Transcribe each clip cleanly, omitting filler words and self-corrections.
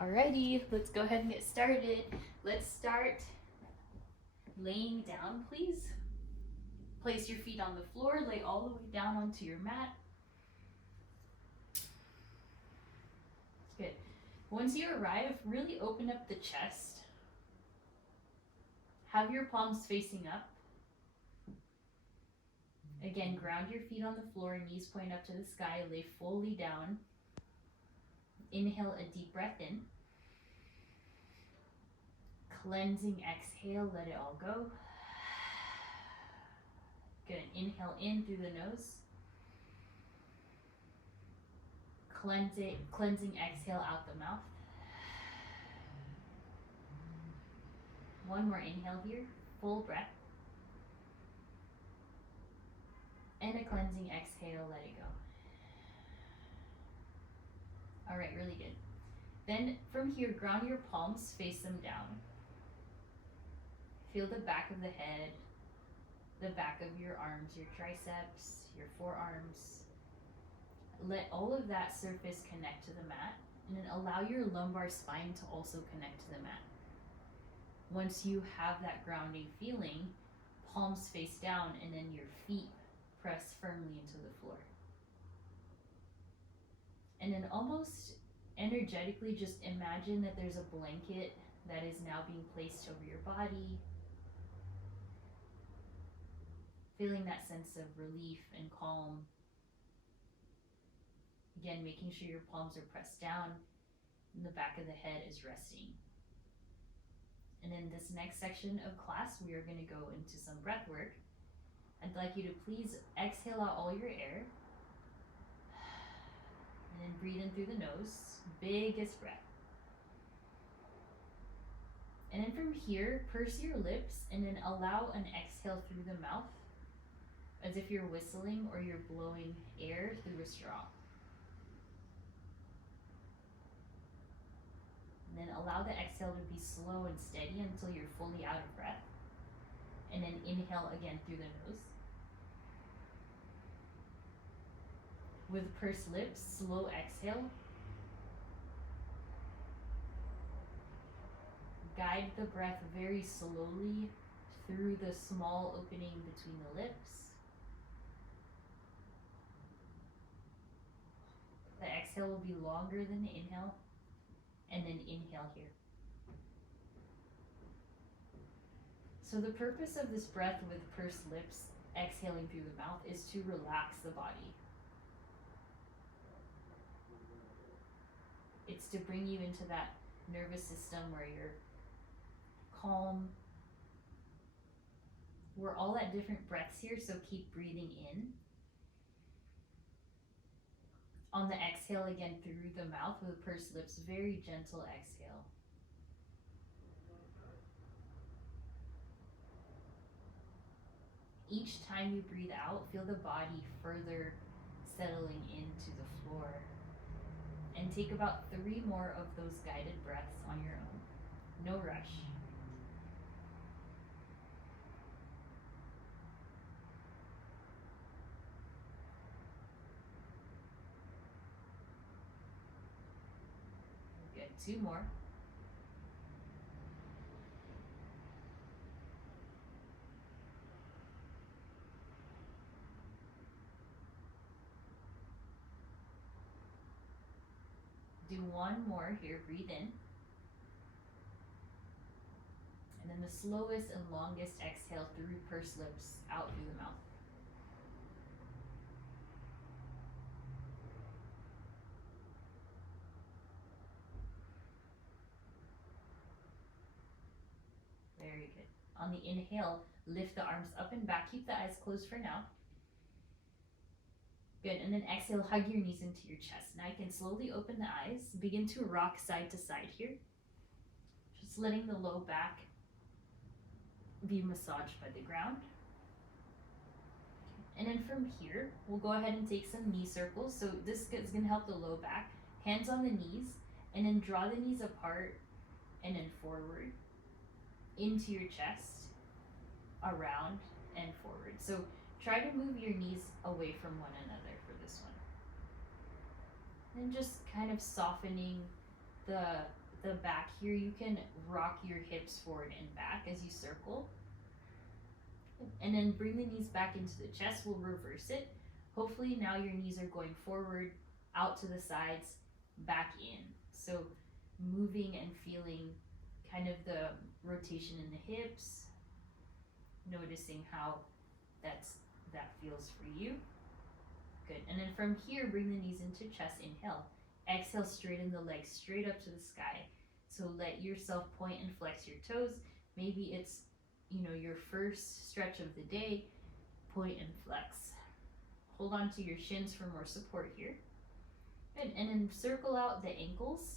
Alrighty, let's go ahead and get started. Let's start laying down, please. Place your feet on the floor, lay all the way down onto your mat. Good. Once you arrive, really open up the chest. Have your palms facing up. Again, ground your feet on the floor, knees point up to the sky, lay fully down. Inhale a deep breath in. Cleansing exhale, let it all go. Good. Inhale in through the nose. Cleansing exhale out the mouth. One more inhale here, full breath. And a cleansing exhale, let it go. All right, really good. Then from here, ground your palms, face them down. Feel the back of the head, the back of your arms, your triceps, your forearms. Let all of that surface connect to the mat, and then allow your lumbar spine to also connect to the mat. Once you have that grounding feeling, palms face down, and then your feet press firmly into the floor. And then almost energetically just imagine that there's a blanket that is now being placed over your body. Feeling that sense of relief and calm. Again, making sure your palms are pressed down and the back of the head is resting. And in this next section of class, we are going to go into some breath work. I'd like you to please exhale out all your air. And then breathe in through the nose, biggest breath. And then from here, purse your lips and then allow an exhale through the mouth as if you're whistling or you're blowing air through a straw. And then allow the exhale to be slow and steady until you're fully out of breath. And then inhale again through the nose. With pursed lips, slow exhale. Guide the breath very slowly through the small opening between the lips. The exhale will be longer than the inhale, and then inhale here. So the purpose of this breath with pursed lips, exhaling through the mouth, is to relax the body. It's to bring you into that nervous system where you're calm. We're all at different breaths here, so keep breathing in. On the exhale, again through the mouth with pursed lips, very gentle exhale. Each time you breathe out, feel the body further settling into the floor. And take about 3 more of those guided breaths on your own. No rush. Good. 2 more. Do 1 more here, breathe in. And then the slowest and longest exhale through pursed lips, out through the mouth. Very good. On the inhale, lift the arms up and back. Keep the eyes closed for now. Good, and then exhale, hug your knees into your chest. Now you can slowly open the eyes, begin to rock side to side here. Just letting the low back be massaged by the ground. And then from here, we'll go ahead and take some knee circles. So this is gonna help the low back. Hands on the knees, and then draw the knees apart and then forward into your chest, around and forward. So try to move your knees away from one another for this one. And just kind of softening the the back here, you can rock your hips forward and back as you circle. And then bring the knees back into the chest. We'll reverse it. Hopefully now your knees are going forward, out to the sides, back in. So moving and feeling kind of the rotation in the hips, noticing how that feels for you. Good. And then from here, bring the knees into chest. Inhale. Exhale, straighten the legs straight up to the sky. So let yourself point and flex your toes. Maybe it's, your first stretch of the day. Point and flex. Hold on to your shins for more support here. Good. And then circle out the ankles.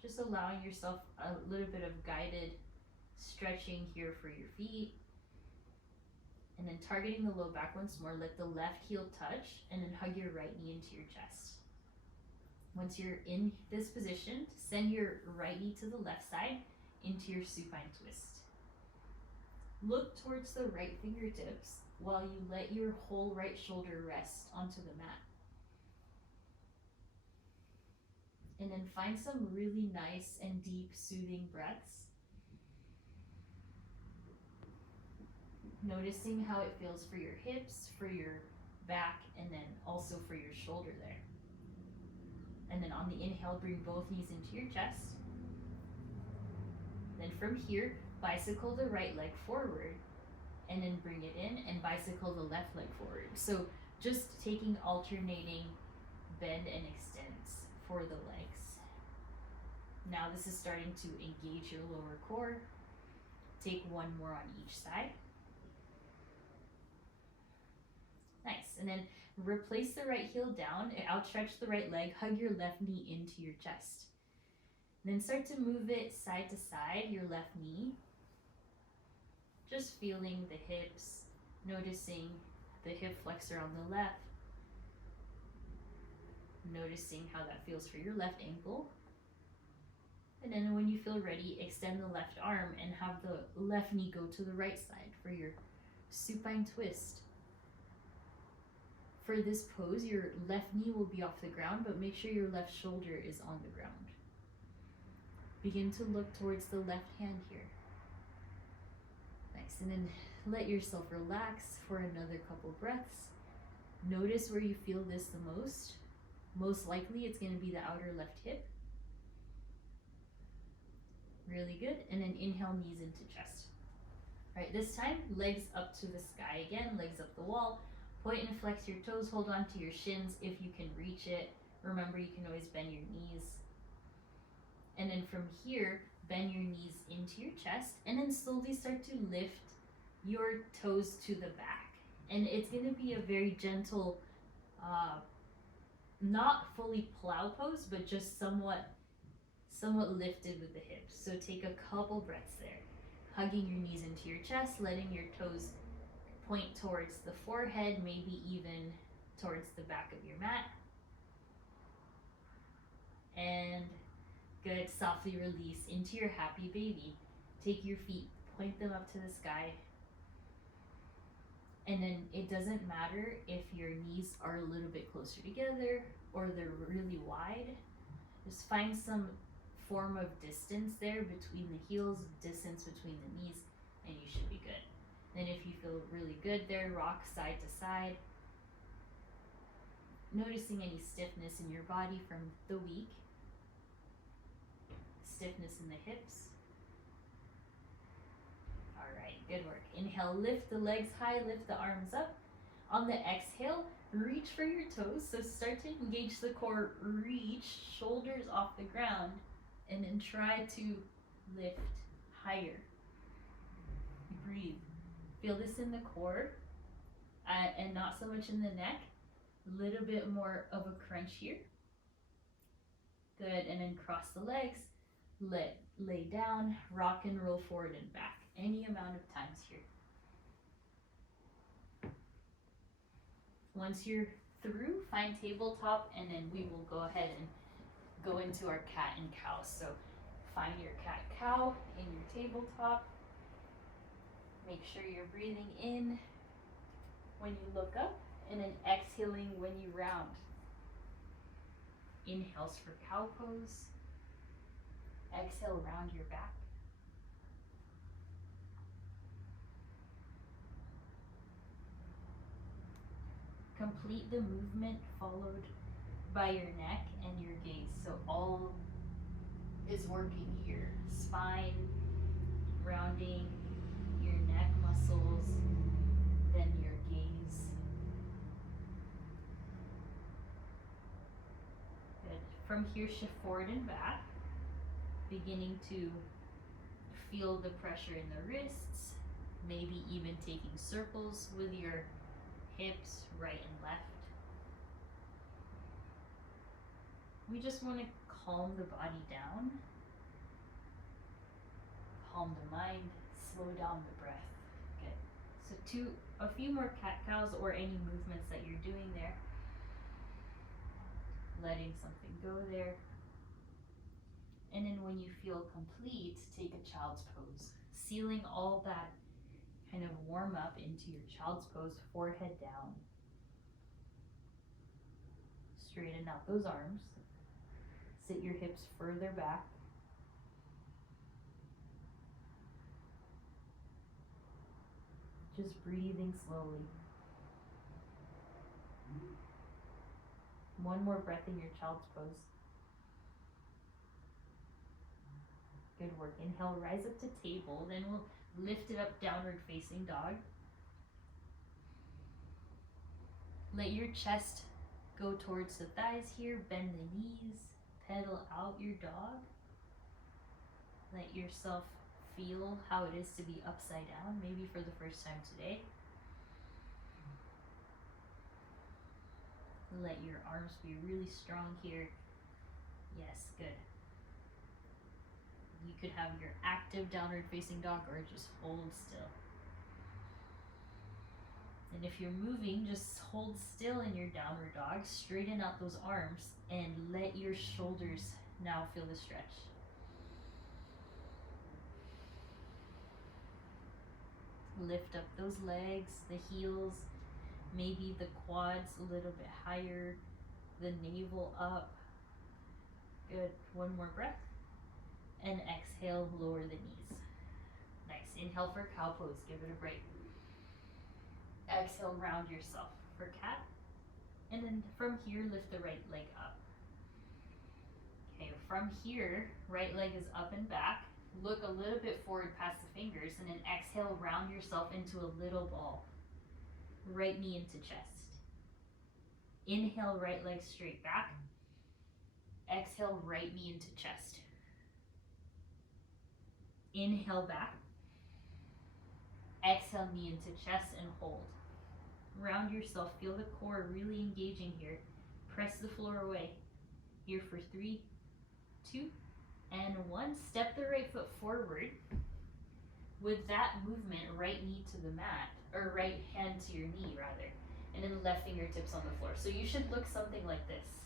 Just allowing yourself a little bit of guided stretching here for your feet. And then targeting the low back once more, let the left heel touch and then hug your right knee into your chest. Once you're in this position, send your right knee to the left side into your supine twist. Look towards the right fingertips while you let your whole right shoulder rest onto the mat. And then find some really nice and deep soothing breaths. Noticing how it feels for your hips, for your back, and then also for your shoulder there. And then on the inhale, bring both knees into your chest. Then from here, bicycle the right leg forward, and then bring it in and bicycle the left leg forward. So just taking alternating bend and extends for the legs. Now this is starting to engage your lower core. Take one more on each side. Nice. And then replace the right heel down, outstretch the right leg, hug your left knee into your chest. And then start to move it side to side, your left knee. Just feeling the hips, noticing the hip flexor on the left. Noticing how that feels for your left ankle. And then when you feel ready, extend the left arm and have the left knee go to the right side for your supine twist. For this pose, your left knee will be off the ground, but make sure your left shoulder is on the ground. Begin to look towards the left hand here. Nice, and then let yourself relax for another couple breaths. Notice where you feel this the most. Most likely it's going to be the outer left hip. Really good, and then inhale, knees into chest. All right, this time, legs up to the sky again, legs up the wall. Point and flex your toes, hold on to your shins if you can reach it. Remember, you can always bend your knees. And then from here, bend your knees into your chest, and then slowly start to lift your toes to the back. And it's gonna be a very gentle, not fully plow pose, but just somewhat lifted with the hips. So take a couple breaths there. Hugging your knees into your chest, letting your toes point towards the forehead, maybe even towards the back of your mat. And good, softly release into your happy baby. Take your feet, point them up to the sky. And then it doesn't matter if your knees are a little bit closer together or they're really wide. Just find some form of distance there between the heels, distance between the knees, and you should be good. Then if you feel really good there, rock side to side. Noticing any stiffness in your body from the week. Stiffness in the hips. All right, good work. Inhale, lift the legs high, lift the arms up. On the exhale, reach for your toes. So start to engage the core, reach, shoulders off the ground, and then try to lift higher. Breathe. Feel this in the core and not so much in the neck. A little bit more of a crunch here. Good, and then cross the legs, lay down, rock and roll forward and back. Any amount of times here. Once you're through, find tabletop, and then we will go ahead and go into our cat and cow. So find your cat cow in your tabletop. Make sure you're breathing in when you look up and then exhaling when you round. Inhales for cow pose. Exhale, round your back. Complete the movement followed by your neck and your gaze. So all is working here. Spine, rounding your neck muscles, then your gaze. Good. From here, shift forward and back, beginning to feel the pressure in the wrists, maybe even taking circles with your hips, right and left. We just want to calm the body down, calm the mind, slow down the breath. Good. So a few more cat-cows or any movements that you're doing there. Letting something go there. And then when you feel complete, take a child's pose. Sealing all that kind of warm up into your child's pose, forehead down. Straighten out those arms. Sit your hips further back. Just breathing slowly. One more breath in your child's pose. Good work. Inhale, rise up to table. Then we'll lift it up, downward facing dog. Let your chest go towards the thighs here. Bend the knees. Pedal out your dog. Let yourself feel how it is to be upside down, maybe for the first time today. Let your arms be really strong here. Yes, good. You could have your active downward facing dog or just hold still. And if you're moving, just hold still in your downward dog, straighten out those arms, and let your shoulders now feel the stretch. Lift up those legs, the heels, maybe the quads a little bit higher, the navel up. Good. One more breath. And exhale, lower the knees. Nice. Inhale for cow pose. Give it a break. Exhale, round yourself for cat. And then from here, lift the right leg up. Okay, from here, right leg is up and back. Look a little bit forward past the fingers, and then exhale, round yourself into a little ball. Right knee into chest. Inhale, right leg straight back. Exhale, right knee into chest. Inhale back. Exhale, knee into chest and hold. Round yourself, feel the core really engaging here. Press the floor away. Here for 3, 2, and 1. Step the right foot forward. With that movement, right knee to the mat, or right hand to your knee rather, and then left fingertips on the floor. So you should look something like this.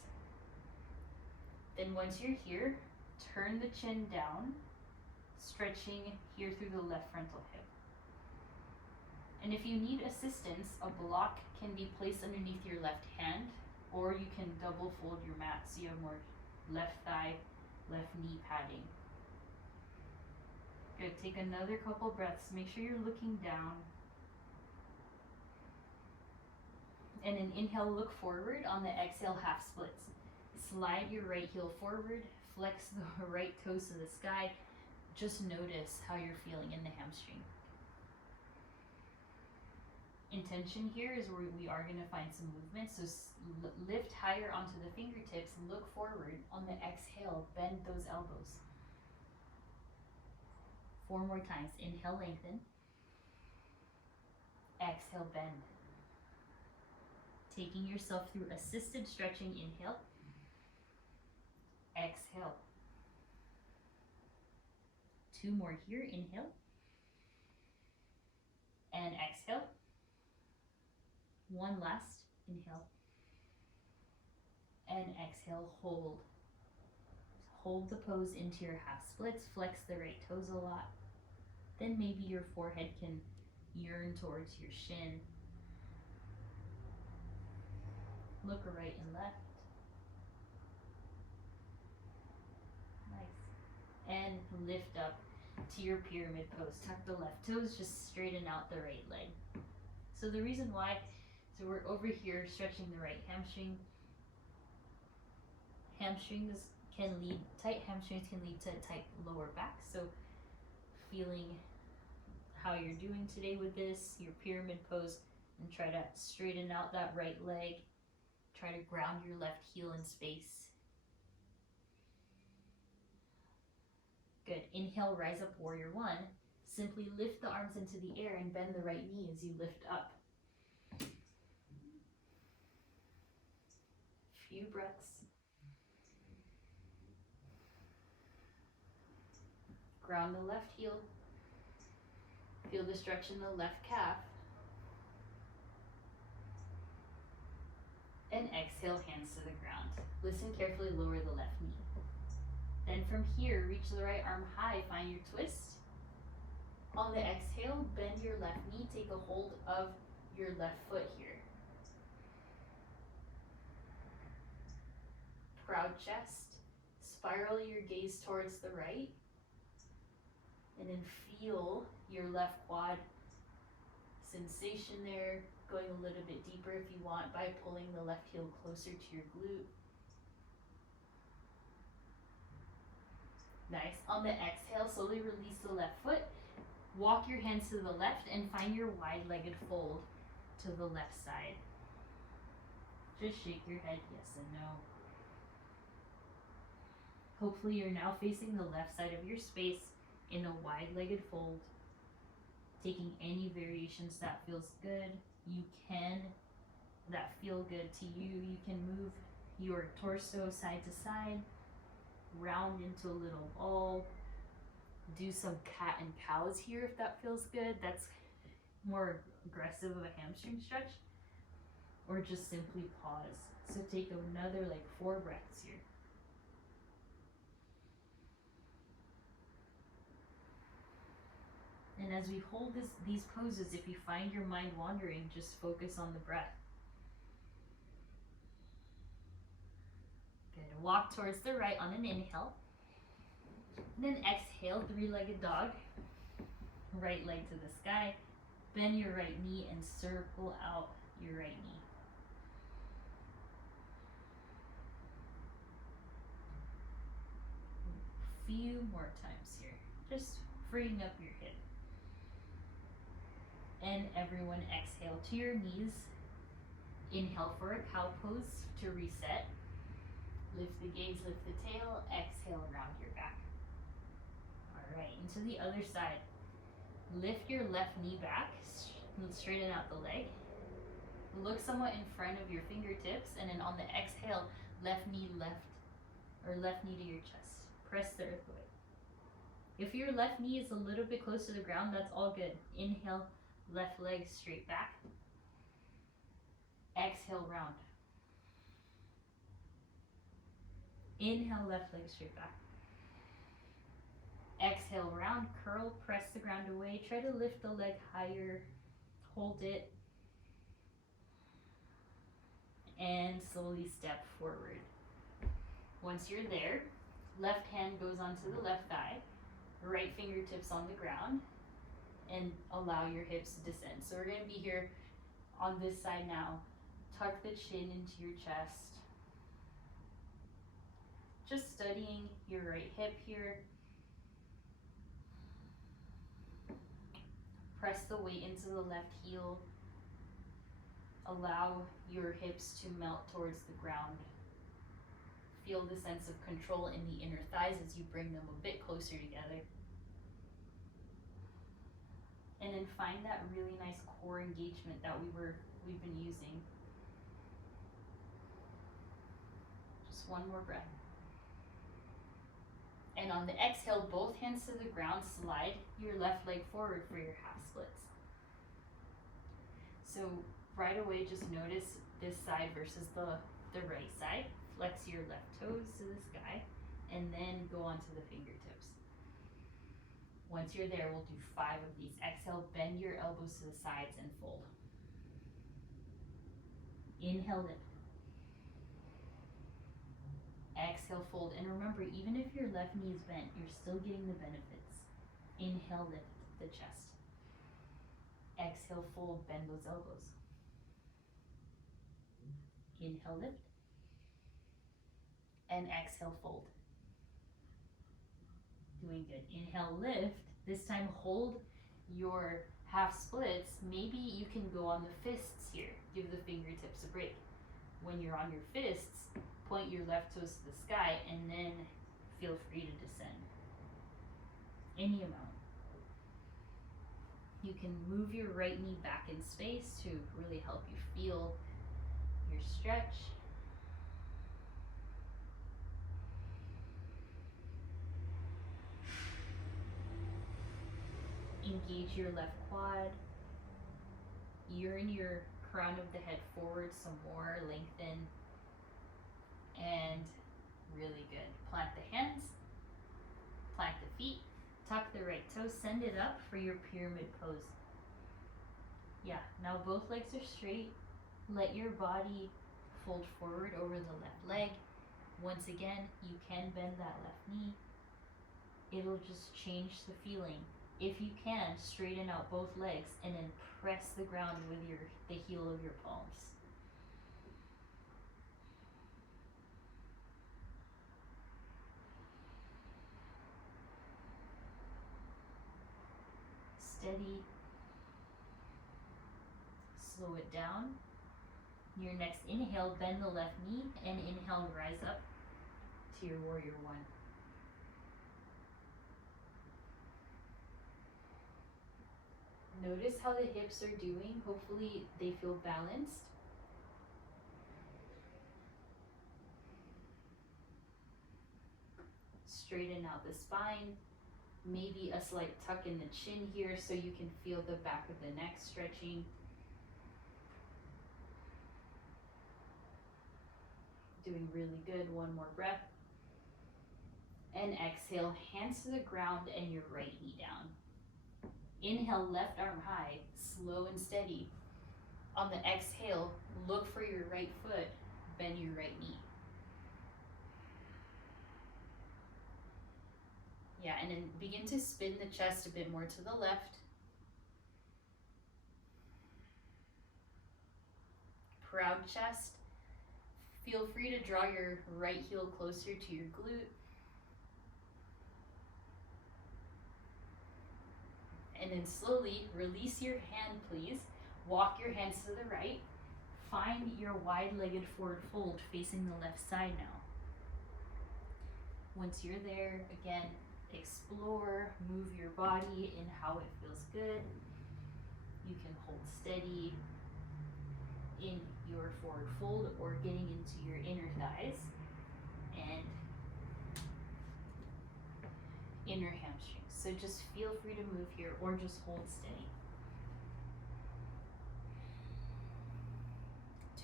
Then once you're here, turn the chin down, stretching here through the left frontal hip. And if you need assistance, a block can be placed underneath your left hand, or you can double fold your mat so you have more left thigh, left knee padding. Good. Take another couple breaths. Make sure you're looking down. And then inhale, look forward. On the exhale, half splits. Slide your right heel forward, flex the right toes to the sky. Just notice how you're feeling in the hamstring. Intention here is where we are going to find some movement. So lift higher onto the fingertips, look forward. On the exhale, bend those elbows. 4 more times. Inhale, lengthen. Exhale, bend. Taking yourself through assisted stretching. Inhale. Exhale. 2 more here. Inhale. And exhale. 1 last. Inhale. And exhale, hold. Hold the pose into your half splits. Flex the right toes a lot. Then maybe your forehead can yearn towards your shin. Look right and left. then lift up to your pyramid pose. Tuck the left toes, just straighten out the right leg. So the reason why, so we're over here stretching the right hamstring. Tight hamstrings can lead to a tight lower back. So feeling how you're doing today with this, your pyramid pose, and try to straighten out that right leg. Try to ground your left heel in space. Good. Inhale, rise up, warrior one. Simply lift the arms into the air and bend the right knee as you lift up. Few breaths. Ground the left heel. Feel the stretch in the left calf. And exhale, hands to the ground. Listen carefully, lower the left knee. Then from here, reach the right arm high, find your twist. On the exhale, bend your left knee, take a hold of your left foot here. Proud chest. Spiral your gaze towards the right. And then feel your left quad sensation there, going a little bit deeper if you want by pulling the left heel closer to your glute. Nice. On the exhale, slowly release the left foot. Walk your hands to the left and find your wide-legged fold to the left side. Just shake your head yes and no. Hopefully you're now facing the left side of your space in a wide-legged fold. Taking any variations that feels good. That feel good to you. You can move your torso side to side, round into a little ball. Do some cat and cows here if that feels good. That's more aggressive of a hamstring stretch. Or just simply pause. So take another 4 breaths here. And as we hold these poses, if you find your mind wandering, just focus on the breath. Good. Walk towards the right on an inhale. And then exhale, 3-legged dog. Right leg to the sky. Bend your right knee and circle out your right knee. Few more times here. Just freeing up your hip. And everyone exhale to your knees. Inhale for a cow pose to reset. Lift the gaze, lift the tail. Exhale, round your back. All right, into the other side. Lift your left knee back. Straighten out the leg. Look somewhat in front of your fingertips, and then on the exhale, left knee to your chest. Press the earth away. If your left knee is a little bit close to the ground, that's all good. Inhale, left leg straight back. Exhale, round. Inhale, left leg straight back. Exhale, round, curl, press the ground away. Try to lift the leg higher. Hold it. And slowly step forward. Once you're there, left hand goes onto the left thigh. Right fingertips on the ground. And allow your hips to descend. So we're going to be here on this side now. Tuck the chin into your chest. Just studying your right hip here. Press the weight into the left heel. Allow your hips to melt towards the ground. Feel the sense of control in the inner thighs as you bring them a bit closer together. And then find that really nice core engagement that we've been using. Just one more breath. And on the exhale, both hands to the ground, slide your left leg forward for your half splits. So right away, just notice this side versus the right side. Flex your left toes to the sky, and then go onto the fingertips. Once you're there, we'll do 5 of these. Exhale, bend your elbows to the sides and fold. Inhale, lift. Exhale, fold. And remember, remember, even if your left knee is bent, you're still getting the benefits. Inhale, lift the chest. Exhale, fold, bend those elbows. Inhale, lift. And exhale, fold. Doing good. Inhale, lift. This time hold your half splits. Maybe you can go on the fists here. Give the fingertips a break. When you're on your fists, point your left toes to the sky and then feel free to descend. Any amount. You can move your right knee back in space to really help you feel your stretch. Engage your left quad. Yearn your crown of the head forward some more, lengthen, and really good. Plant the hands, plant the feet, tuck the right toes, send it up for your pyramid pose. Yeah, now both legs are straight. Let your body fold forward over the left leg. Once again, you can bend that left knee. It'll just change the feeling. If you can, straighten out both legs and then press the ground with the heel of your palms. Steady. Slow it down. Your next inhale, bend the left knee, and inhale, rise up to your warrior one. Notice how the hips are doing. Hopefully they feel balanced. Straighten out the spine. Maybe a slight tuck in the chin here so you can feel the back of the neck stretching. Doing really good. One more breath. And exhale, hands to the ground and your right knee down. Inhale, left arm high, slow and steady. On the exhale, look for your right foot, bend your right knee. Yeah, and then begin to spin the chest a bit more to the left. Proud chest. Feel free to draw your right heel closer to your glute. And then slowly release your hand, please. Walk your hands to the right. Find your wide-legged forward fold facing the left side now. Once you're there, again, explore, move your body in how it feels good. You can hold steady in your forward fold or getting into your inner thighs and inner hamstrings. So just feel free to move here or just hold steady.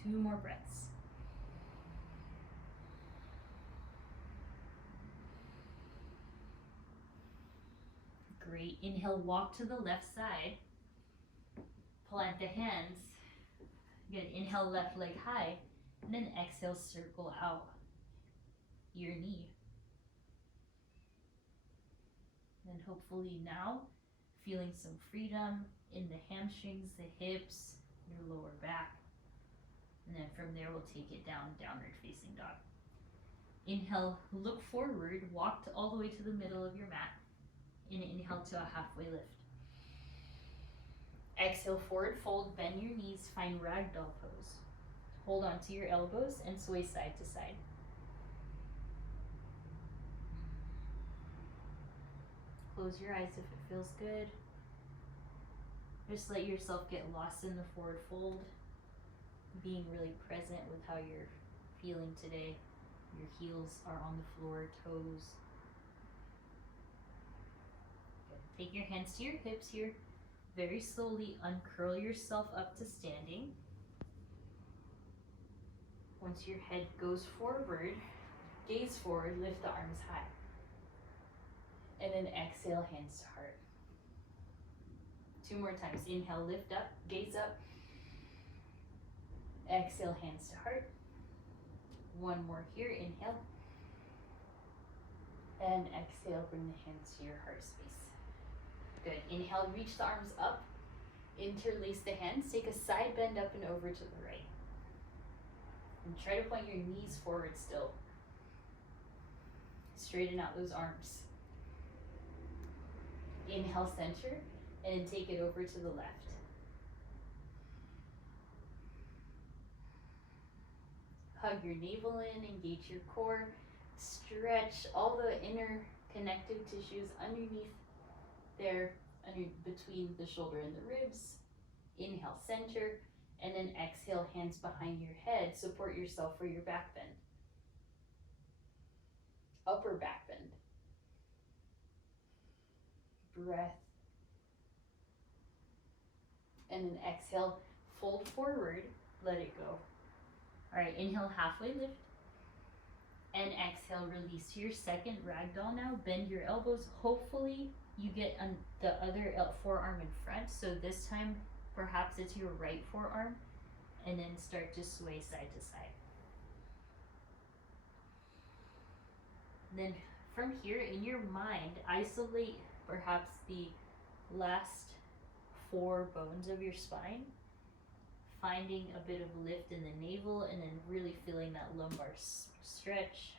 2 more breaths. Great. Inhale, walk to the left side. Plant the hands. Good. Inhale, left leg high. And then exhale, circle out your knee. And hopefully now, feeling some freedom in the hamstrings, the hips, your lower back. And then from there, we'll take it down, downward facing dog. Inhale, look forward, walk all the way to the middle of your mat. And inhale to a halfway lift. Exhale, forward fold, bend your knees, find ragdoll pose. Hold on to your elbows and sway side to side. Close your eyes if it feels good. Just let yourself get lost in the forward fold, being really present with how you're feeling today. Your heels are on the floor, toes. Good. Take your hands to your hips here. Very slowly uncurl yourself up to standing. Once your head goes forward, gaze forward, lift the arms high. And then exhale, hands to heart. 2 more times. Inhale, lift up, gaze up. Exhale, hands to heart. 1 more here. Inhale. And exhale, bring the hands to your heart space. Good. Inhale, reach the arms up. Interlace the hands. Take a side bend up and over to the right. And try to point your knees forward still. Straighten out those arms. Inhale, center, and then take it over to the left. Hug your navel in, engage your core. Stretch all the inner connective tissues underneath there, between the shoulder and the ribs. Inhale, center, and then exhale, hands behind your head. Support yourself for your back bend. Upper back bend. Breath. And then exhale, fold forward, let it go. All right, inhale, halfway lift. And exhale, release to your second ragdoll now. Bend your elbows. Hopefully you get on the other forearm in front. So this time, perhaps it's your right forearm. And then start to sway side to side. Then from here, in your mind, isolate perhaps the last 4 bones of your spine, finding a bit of lift in the navel and then really feeling that lumbar stretch.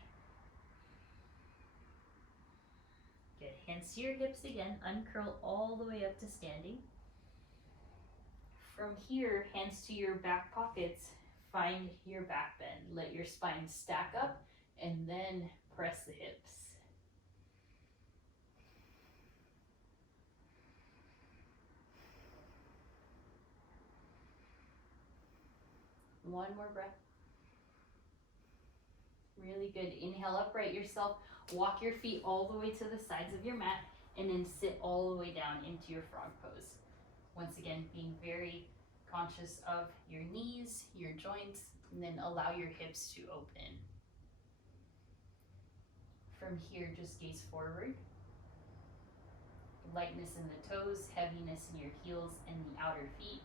Good. Hands to your hips again. Uncurl all the way up to standing. From here, hands to your back pockets. Find your back bend. Let your spine stack up and then press the hips. One more breath. Really good. Inhale, upright yourself. Walk your feet all the way to the sides of your mat and then sit all the way down into your frog pose. Once again, being very conscious of your knees, your joints, and then allow your hips to open. From here, just gaze forward. Lightness in the toes, heaviness in your heels and the outer feet.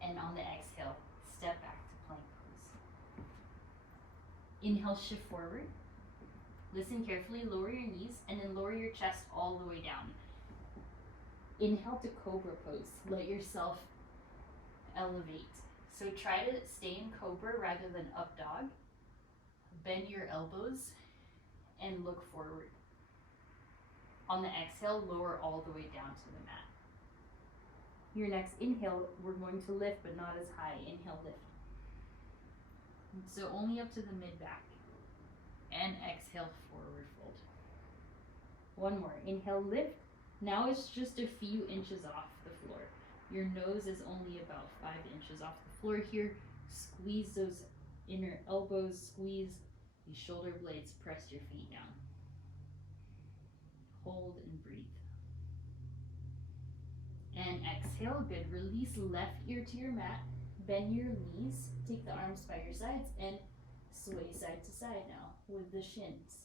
And on the exhale, step back to plank pose. Inhale, shift forward. Listen carefully, lower your knees, and then lower your chest all the way down. Inhale to cobra pose. Let yourself elevate. So try to stay in cobra rather than up dog. Bend your elbows and look forward. On the exhale, lower all the way down to the mat. Your next inhale, we're going to lift, but not as high. Inhale, lift. So only up to the mid-back. And exhale, forward fold. One more. Inhale, lift. Now it's just a few inches off the floor. Your nose is only about 5 inches off the floor here. Squeeze those inner elbows, squeeze the shoulder blades, press your feet down. Hold and breathe. And exhale, good. Release left ear to your mat. Bend your knees. Take the arms by your sides and sway side to side now with the shins.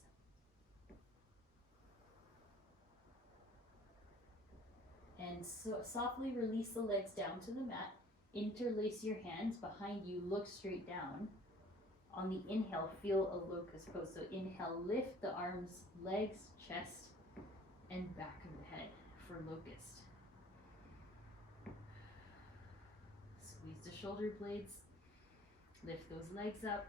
And so softly release the legs down to the mat. Interlace your hands behind you. Look straight down. On the inhale, feel a locust pose. So inhale, lift the arms, legs, chest, and back of the head for locust. Squeeze the shoulder blades. Lift those legs up.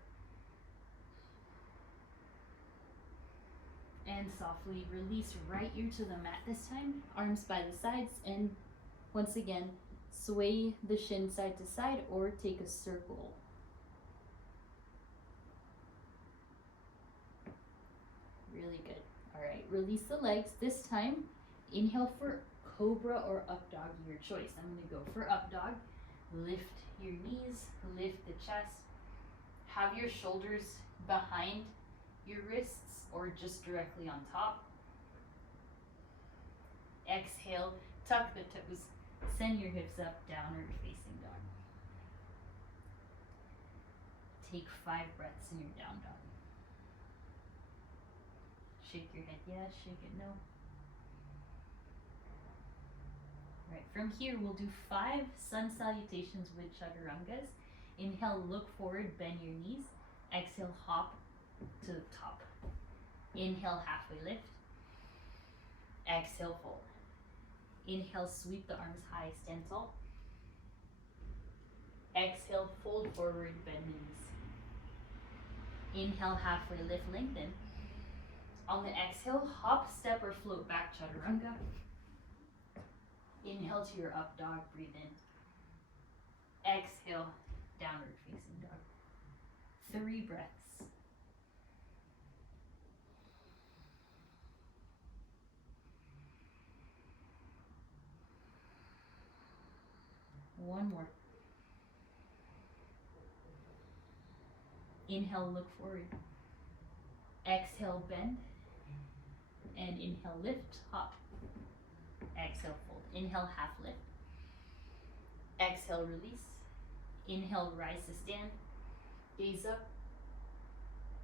And softly release right ear to the mat this time. Arms by the sides, and once again, sway the shin side to side or take a circle. Really good. All right, release the legs. This time, inhale for cobra or up dog, your choice. I'm gonna go for up dog. Lift your knees, lift the chest. Have your shoulders behind your wrists or just directly on top. Exhale, tuck the toes, send your hips up, downward facing dog. Take 5 breaths in your down dog. Shake your head yes, shake it no. Right, from here we'll do 5 sun salutations with chaturangas. Inhale, look forward, bend your knees. Exhale, hop to the top. Inhale, halfway lift. Exhale, fold. Inhale, sweep the arms high, stand tall. Exhale, fold forward, bend knees. Inhale, halfway lift, lengthen. On the exhale, hop, step, or float back, chaturanga. Inhale to your up dog, breathe in. Exhale, downward facing dog. 3 breaths. One more. Inhale, look forward. Exhale, bend. And inhale, lift, hop. Exhale, fold. Inhale, half lift. Exhale, release. Inhale, rise to stand. Gaze up.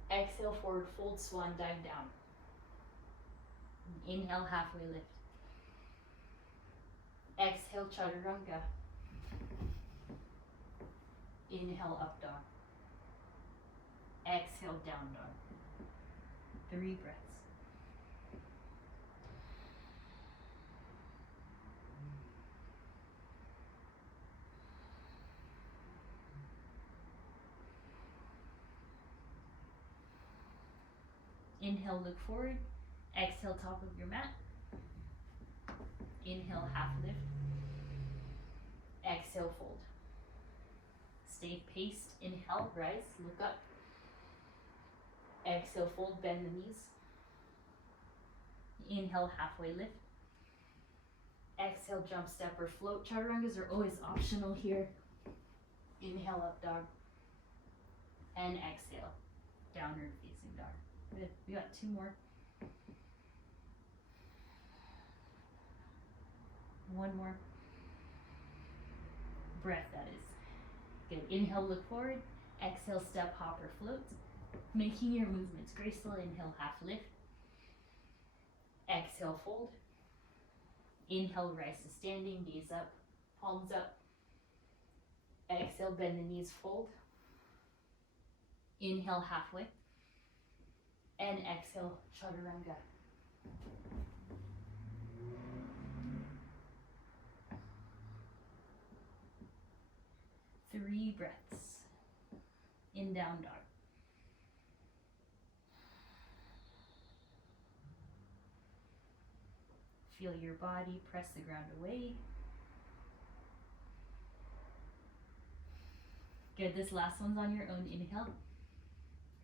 Exhale, forward fold, swan dive down. Inhale, halfway lift. Exhale, chaturanga. Inhale, up dog. Exhale, down dog. 3 breaths. Inhale, look forward. Exhale, top of your mat. Inhale, half lift. Exhale, fold. Stay paced. Inhale, rise, look up. Exhale, fold, bend the knees. Inhale, halfway lift. Exhale, jump, step, or float. Chaturangas are always optional here. Inhale, up dog. And exhale, downward facing dog. Good. We got 2 more. 1 more. Breath, that is. Good. Inhale, look forward. Exhale, step, hop, or float. Making your movements graceful. Inhale, half lift. Exhale, fold. Inhale, rise to standing, gaze up, palms up. Exhale, bend the knees, fold. Inhale, halfway. And exhale, chaturanga. Three breaths. In down dog. Feel your body press the ground away. Good, this last one's on your own. Inhale.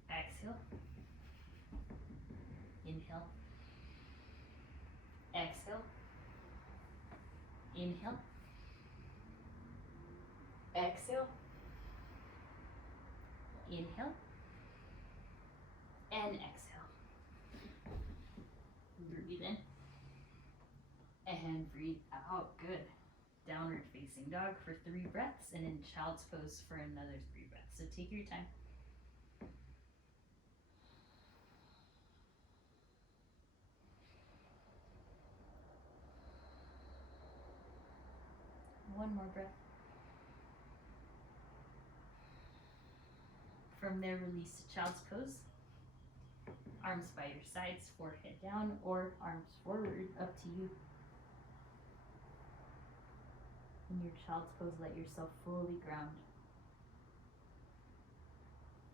Exhale. Inhale. Exhale. Inhale. Exhale. Inhale. And exhale. Breathe in. And breathe out. Good. Downward facing dog for 3 breaths, and in child's pose for another 3 breaths. So take your time. One more breath. From there, release to child's pose. Arms by your sides, forehead down, or arms forward, up to you. In your child's pose, let yourself fully ground.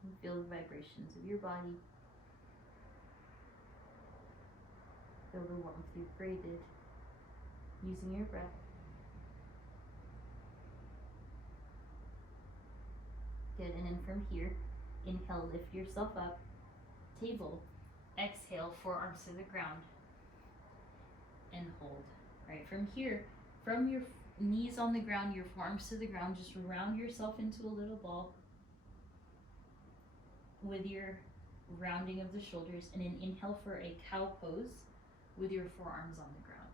And feel the vibrations of your body. Feel the warmth you've created using your breath. Good, and then from here, inhale, lift yourself up, table. Exhale, forearms to the ground, and hold. Right, from here, from your knees on the ground, your forearms to the ground, just round yourself into a little ball with your rounding of the shoulders, and then inhale for a cow pose with your forearms on the ground.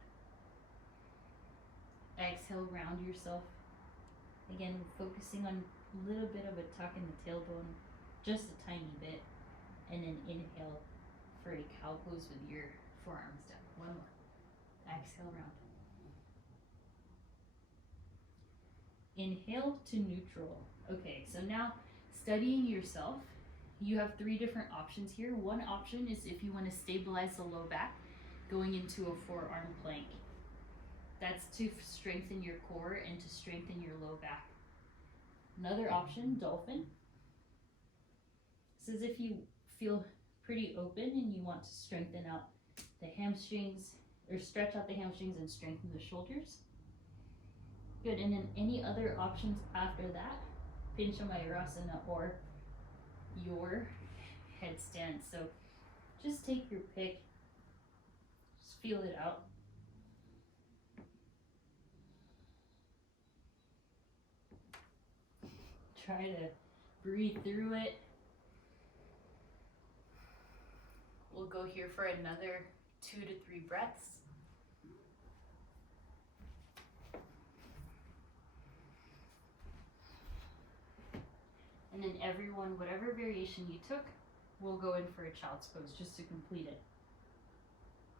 Exhale, round yourself. Again, focusing on a little bit of a tuck in the tailbone, just a tiny bit, and then inhale for a cow pose with your forearms down. One more. Exhale, round. Inhale to neutral. Okay, so now studying yourself, You have 3 different options here. One option is if you want to stabilize the low back, going into a forearm plank. That's to strengthen your core and to strengthen your low back. Another option, dolphin. This is if you feel pretty open and you want to strengthen out the hamstrings, or stretch out the hamstrings and strengthen the shoulders. Good, and then any other options after that, Pincha Mayurasana or your headstand. So just take your pick, just feel it out. Try to breathe through it. We'll go here for another 2 to 3 breaths. And then everyone, whatever variation you took, we'll go in for a child's pose just to complete it.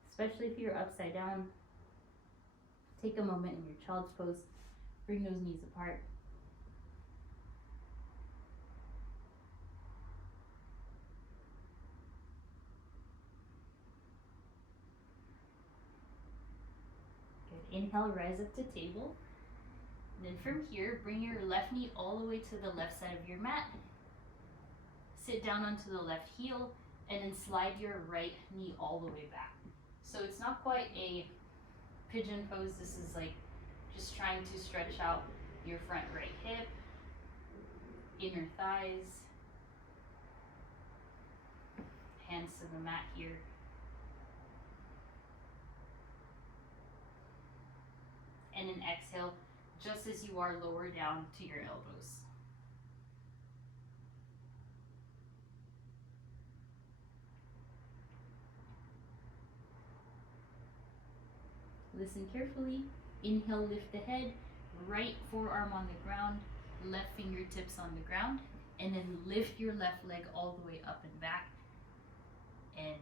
Especially if you're upside down, take a moment in your child's pose, bring those knees apart. Good. Inhale, rise up to table. And then from here, bring your left knee all the way to the left side of your mat. Sit down onto the left heel, and then slide your right knee all the way back. So it's not quite a pigeon pose. This is like just trying to stretch out your front right hip, inner thighs, hands to the mat here. And then exhale, just as you are, lower down to your elbows. Listen carefully. Inhale, lift the head, right forearm on the ground, left fingertips on the ground, and then lift your left leg all the way up and back and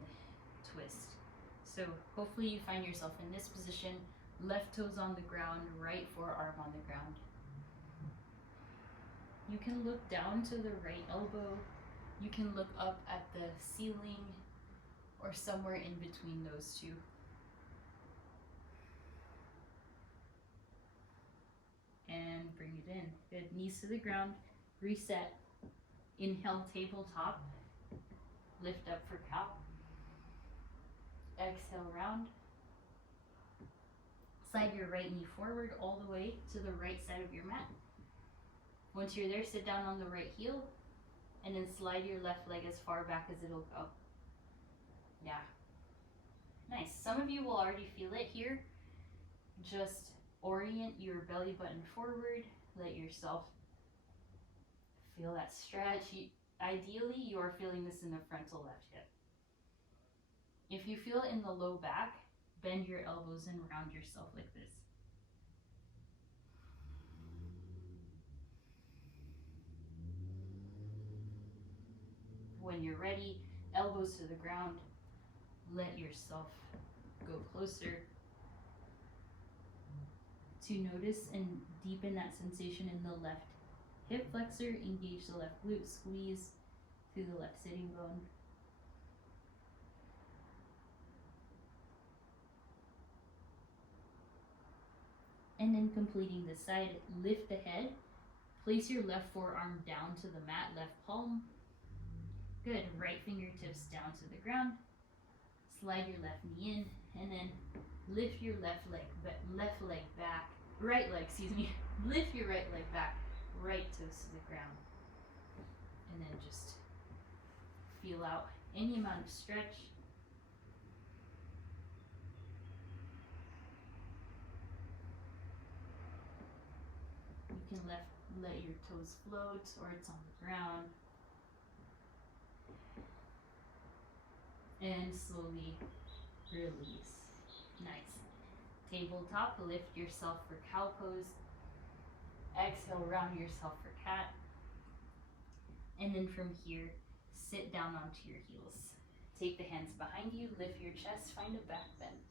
twist. So hopefully you find yourself in this position. Left toes on the ground, right forearm on the ground. You can look down to the right elbow. You can look up at the ceiling or somewhere in between those two. And bring it in. Good, knees to the ground, reset. Inhale, tabletop. Lift up for cow. Exhale, round. Slide your right knee forward all the way to the right side of your mat. Once you're there, sit down on the right heel and then slide your left leg as far back as it'll go. Yeah. Nice. Some of you will already feel it here. Just orient your belly button forward. Let yourself feel that stretch. Ideally, you are feeling this in the frontal left hip. If you feel it in the low back, bend your elbows and round yourself like this. When you're ready, elbows to the ground. Let yourself go closer to notice and deepen that sensation in the left hip flexor. Engage the left glute, squeeze through the left sitting bone. And then completing the side, lift the head, place your left forearm down to the mat, left palm. Good, right fingertips down to the ground. Slide your left knee in, and then lift your right leg back. Lift your right leg back, right toes to the ground. And then just feel out any amount of stretch. You can let your toes float, or it's on the ground. And slowly release. Nice. Tabletop, lift yourself for cow pose. Exhale, round yourself for cat. And then from here, sit down onto your heels. Take the hands behind you, lift your chest, find a back bend.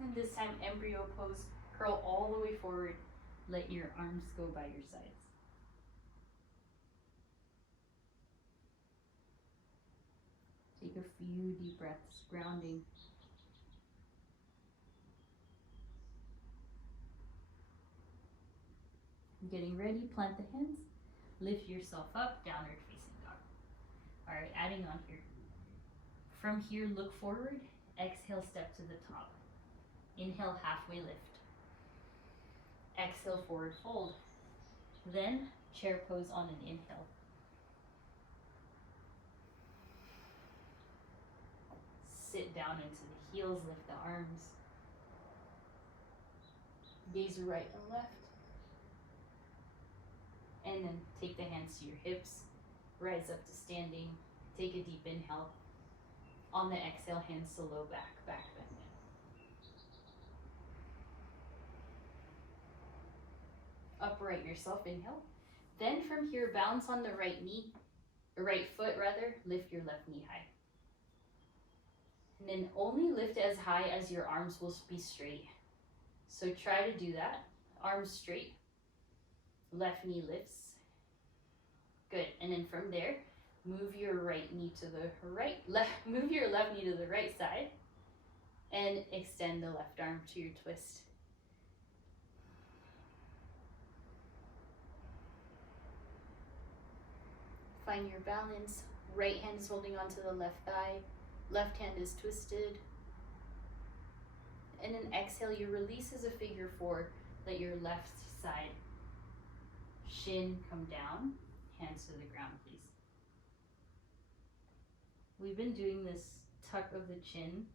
And this time, embryo pose, curl all the way forward. Let your arms go by your sides. a few deep breaths, grounding. Getting ready, plant the hands, lift yourself up, downward facing dog. All right, adding on here. From here, look forward, exhale, step to the top. Inhale, halfway lift. Exhale, forward fold. Then, chair pose on an inhale. Sit down into the heels, lift the arms. Gaze right and left. And then take the hands to your hips, rise up to standing, take a deep inhale. On the exhale, hands to low back, back bend. Upright yourself, inhale. Then from here, balance on the right knee, or right foot rather, lift your left knee high. And then only lift as high as your arms will be straight. So try to do that, arms straight. Left knee lifts. Good. And then from there, move your right knee to the right, move your left knee to the right side and extend the left arm to your twist. Find your balance. Right hand is holding onto the left thigh. Left hand is twisted. And then exhale, your release is a figure four. Let your left side shin come down, hands to the ground, please. We've been doing this tuck of the chin,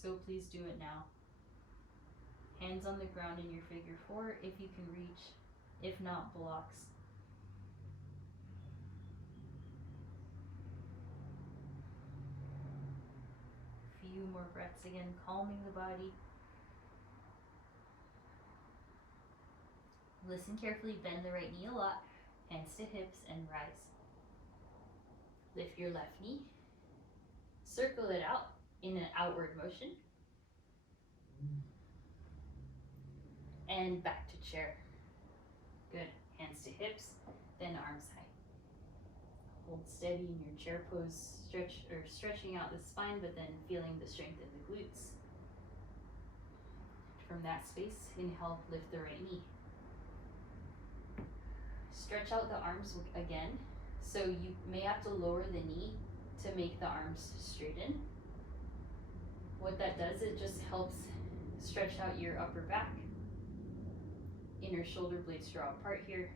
so please do it now. Hands on the ground in your figure four if you can reach, if not, blocks. Few more breaths again, calming the body. Listen carefully, bend the right knee a lot, hands to hips, and rise. Lift your left knee, circle it out in an outward motion, and back to chair. Good, hands to hips, then arms high. Hold steady in your chair pose, stretching out the spine, but then feeling the strength in the glutes. From that space, inhale, lift the right knee. Stretch out the arms again, so you may have to lower the knee to make the arms straighten. What that does, it just helps stretch out your upper back. Inner shoulder blades draw apart here.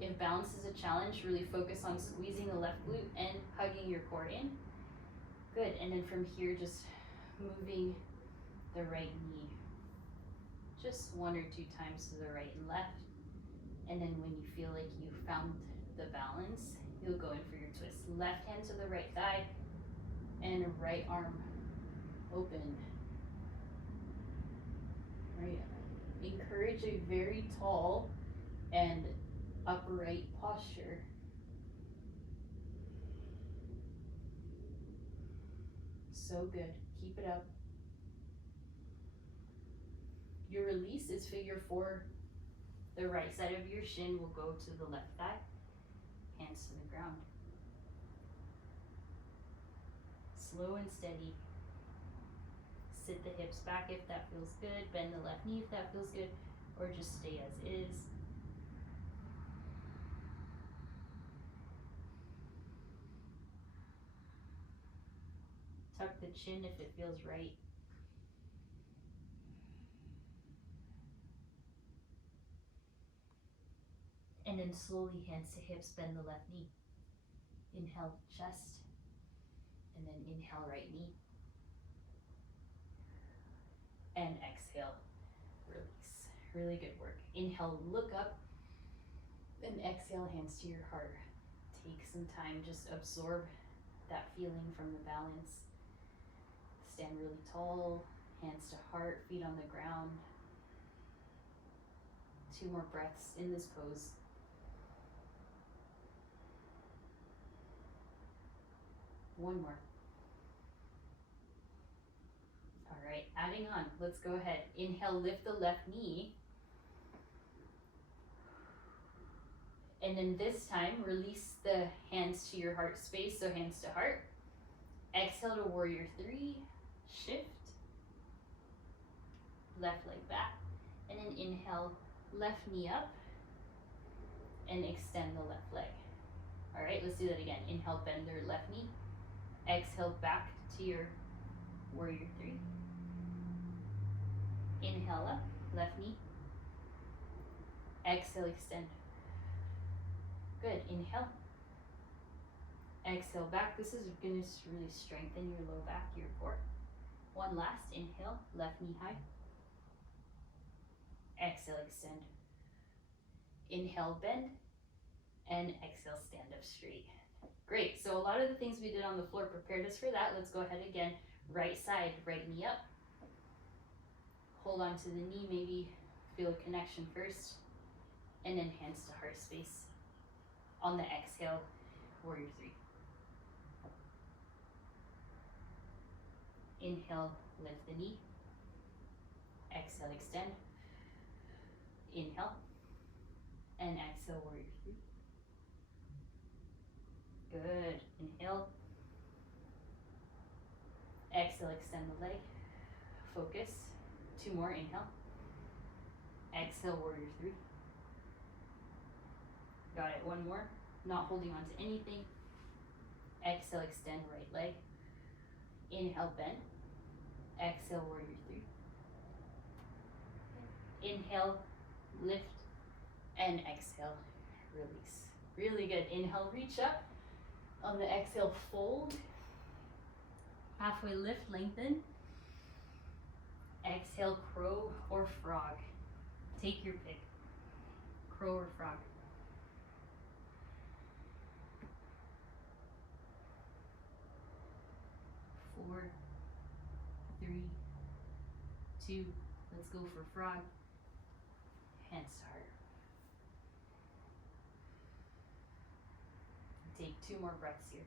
If balance is a challenge, really focus on squeezing the left glute and hugging your core in. Good, and then from here, just moving the right knee just 1 or 2 times to the right and left. And then when you feel like you found the balance, you'll go in for your twist. Left hand to the right thigh and right arm open. Right. Encourage a very tall and upright posture. So good. Keep it up. Your release is figure four. The right side of your shin will go to the left thigh. Hands to the ground. Slow and steady. Sit the hips back if that feels good. Bend the left knee if that feels good. Or just stay as is. Tuck the chin if it feels right. And then slowly hands to hips, bend the left knee. Inhale, chest. And then inhale, right knee. And exhale, release. Really good work. Inhale, look up. And exhale, hands to your heart. Take some time, just absorb that feeling from the balance. Stand really tall, hands to heart, feet on the ground. 2 more breaths in this pose. One more. All right, adding on, let's go ahead. Inhale, lift the left knee. And then this time, release the hands to your heart space, so hands to heart. Exhale to warrior three, shift. Left leg back. And then inhale, left knee up. And extend the left leg. All right, let's do that again. Inhale, bend your left knee. Exhale, back to your warrior three. Inhale up, left knee. Exhale, extend. Good, inhale. Exhale back. This is going to really strengthen your low back, your core. One last, inhale, left knee high. Exhale, extend. Inhale, bend. And exhale, stand up straight. Great, so a lot of the things we did on the floor prepared us for that. Let's go ahead again. Right side, right knee up. Hold on to the knee, maybe feel a connection first. And then hands to heart space. On the exhale, warrior three. Inhale, lift the knee. Exhale, extend. Inhale. And exhale, warrior three. Good. Inhale. Exhale, extend the leg. Focus. Two more. Inhale. Exhale, warrior three. Got it. One more. Not holding on to anything. Exhale, extend right leg. Inhale, bend. Exhale, warrior three. Inhale, lift, and exhale, release. Really good. Inhale, reach up. On the exhale, fold. Halfway lift, lengthen. Exhale, crow or frog. Take your pick. Crow or frog. Four, three, two, let's go for frog. Hands to heart. Take two more breaths here.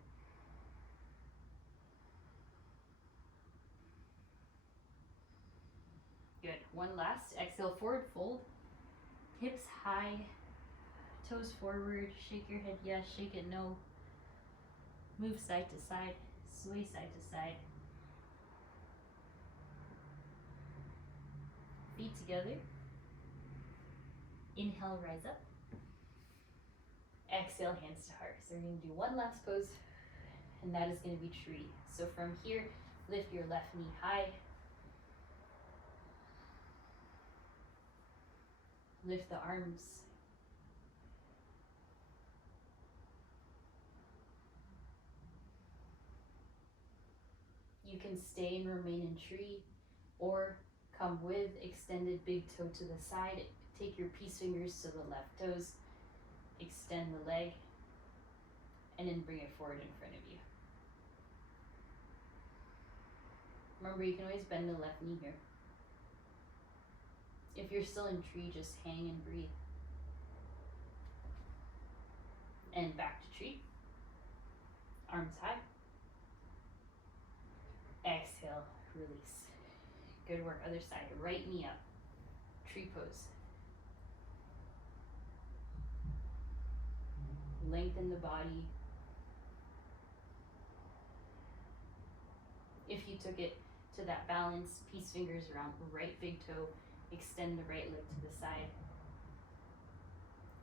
Good. One last. Exhale, forward fold. Hips high. Toes forward. Shake your head yes. Shake it no. Move side to side. Sway side to side. Feet together. Inhale, rise up. Exhale, hands to heart. So we're going to do one last pose, and that is going to be tree. So from here, lift your left knee high. Lift the arms. You can stay and remain in tree, or come with extended big toe to the side. Take your peace fingers to the left toes. Extend the leg, and then bring it forward in front of you. Remember, you can always bend the left knee here. If you're still in tree, just hang and breathe. And back to tree. Arms high. Exhale, release. Good work. Other side. Right knee up. Tree pose. Lengthen the body. If you took it to that balance, peace fingers around the right big toe, extend the right leg to the side.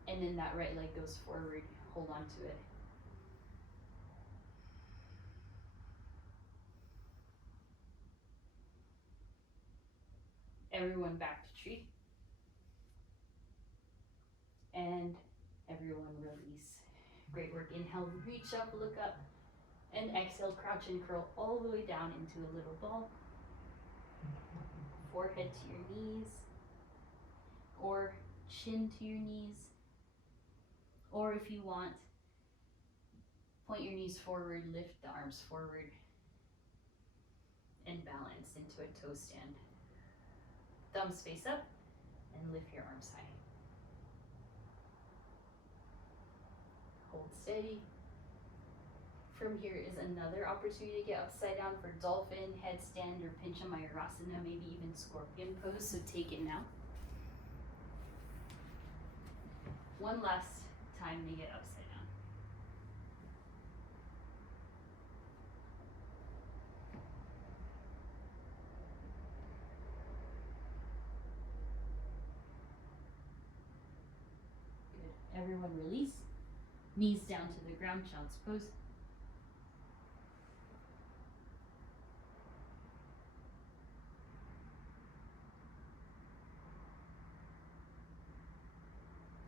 And then that right leg goes forward, hold on to it. Everyone back to tree. And everyone release. Great work. Inhale, reach up, look up. And exhale, crouch and curl all the way down into a little ball. Forehead to your knees. Or chin to your knees. Or if you want, point your knees forward, lift the arms forward. And balance into a toe stand. Thumbs face up and lift your arms high. Hold steady. From here is another opportunity to get upside down for dolphin, headstand, or pincha mayurasana, maybe even scorpion pose, so take it now. One last time to get upside down. Good. Everyone release. Knees down to the ground, child's pose.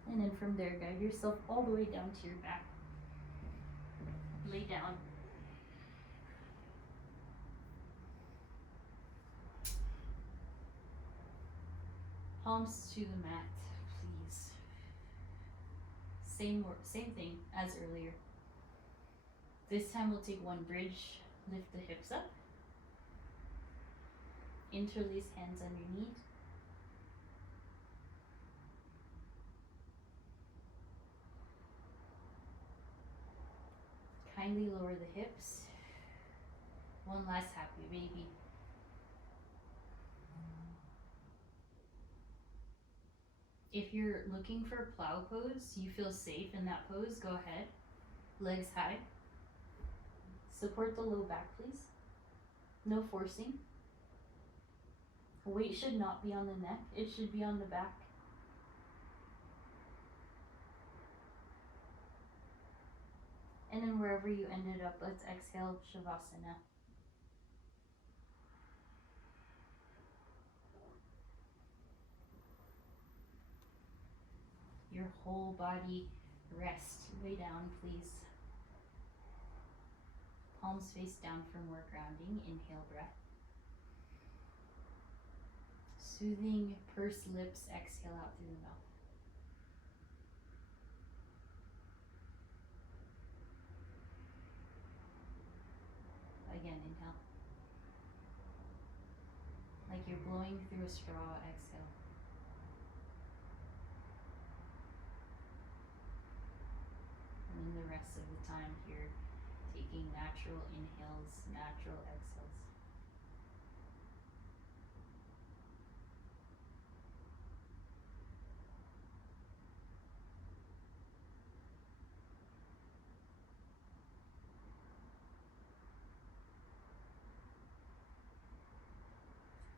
And then from there, guide yourself all the way down to your back. Lay down. Palms to the mat, please. Same thing as earlier. This time we'll take one bridge, lift the hips up. Interlace hands underneath. Kindly lower the hips. One last happy baby. If you're looking for plow pose, you feel safe in that pose, go ahead. Legs high. Support the low back, please. No forcing. Weight should not be on the neck, it should be on the back. And then wherever you ended up, let's exhale, Shavasana. Your whole body rest. Lay down, please. Palms face down for more grounding. Inhale, breath. Soothing, pursed lips, exhale out through the mouth. Again, inhale. Like you're blowing through a straw, exhale. And then the rest of the time here, taking natural inhales, natural exhales.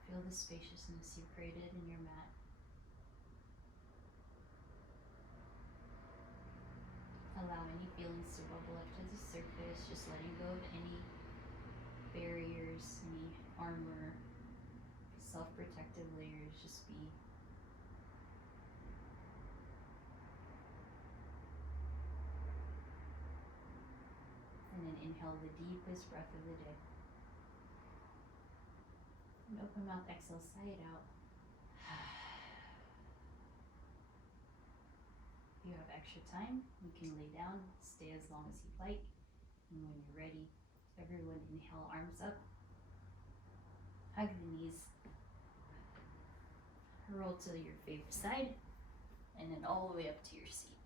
Feel the spaciousness you've created in your mat. Allow any feelings to bubble up to the surface, just letting go of any barriers, any armor, self-protective layers, just be. And then inhale the deepest breath of the day. And open mouth, exhale, sigh it out. If you have extra time, you can lay down, stay as long as you'd like. And when you're ready, everyone inhale, arms up. Hug the knees. Roll to your favorite side. And then all the way up to your seat.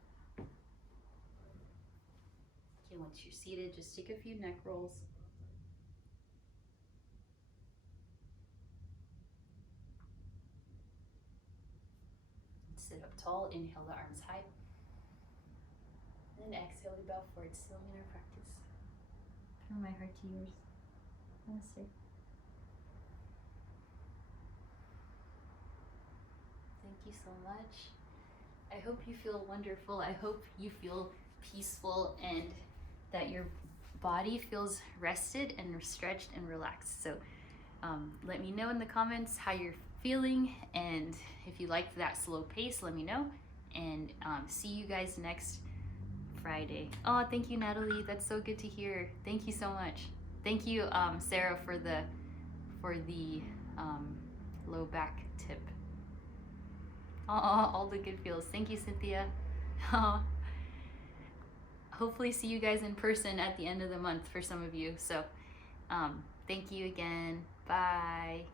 Okay, once you're seated, just take a few neck rolls. Sit up tall, inhale the arms high. And then exhale, we bow forward, still in our practice. From my heart to yours. Namaste. Thank you so much. I hope you feel wonderful. I hope you feel peaceful and that your body feels rested and stretched and relaxed. So let me know in the comments how you're feeling, and if you liked that slow pace, let me know. And see you guys next Friday. Oh, thank you, Natalie. That's so good to hear. Thank you so much. Thank you, Sarah, for the low back tip. All the good feels. Thank you, Cynthia. Hopefully see you guys in person at the end of the month for some of you. So thank you again. Bye.